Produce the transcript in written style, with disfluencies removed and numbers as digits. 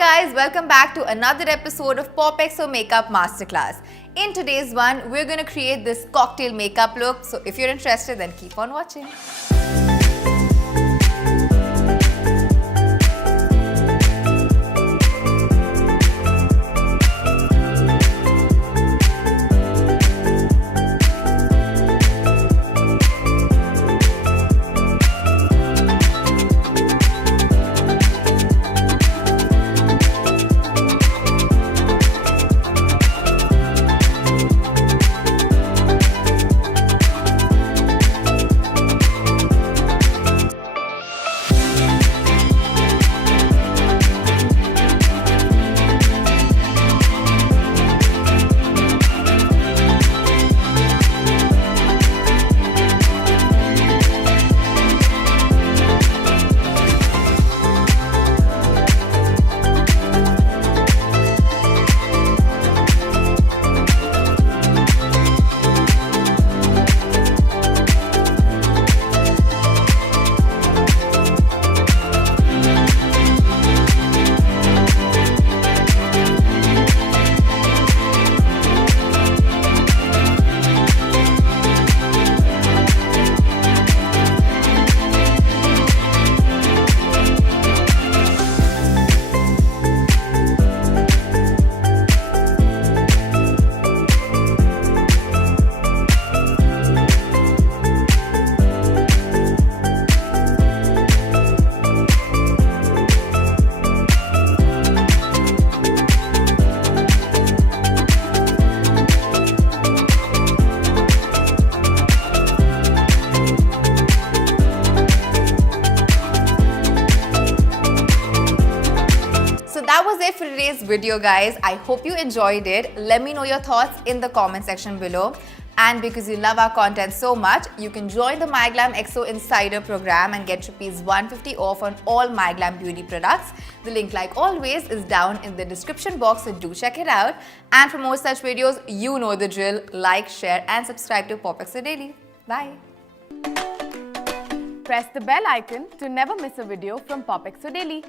Hi guys, welcome back to another episode of POPxo Makeup Masterclass. In today's one, we're going to create this cocktail makeup look. So if you're interested, then keep on watching. That was it for today's video, guys. I hope you enjoyed it. Let me know your thoughts in the comment section below. And because you love our content so much, you can join the MyGlamm POPxo Insider program and get ₹150 off on all MyGlamm beauty products. The link, like always, is down in the description box, so do check it out. And for more such videos, you know the drill. Like, share and subscribe to POPxo Daily. Bye. Press the bell icon to never miss a video from POPxo Daily.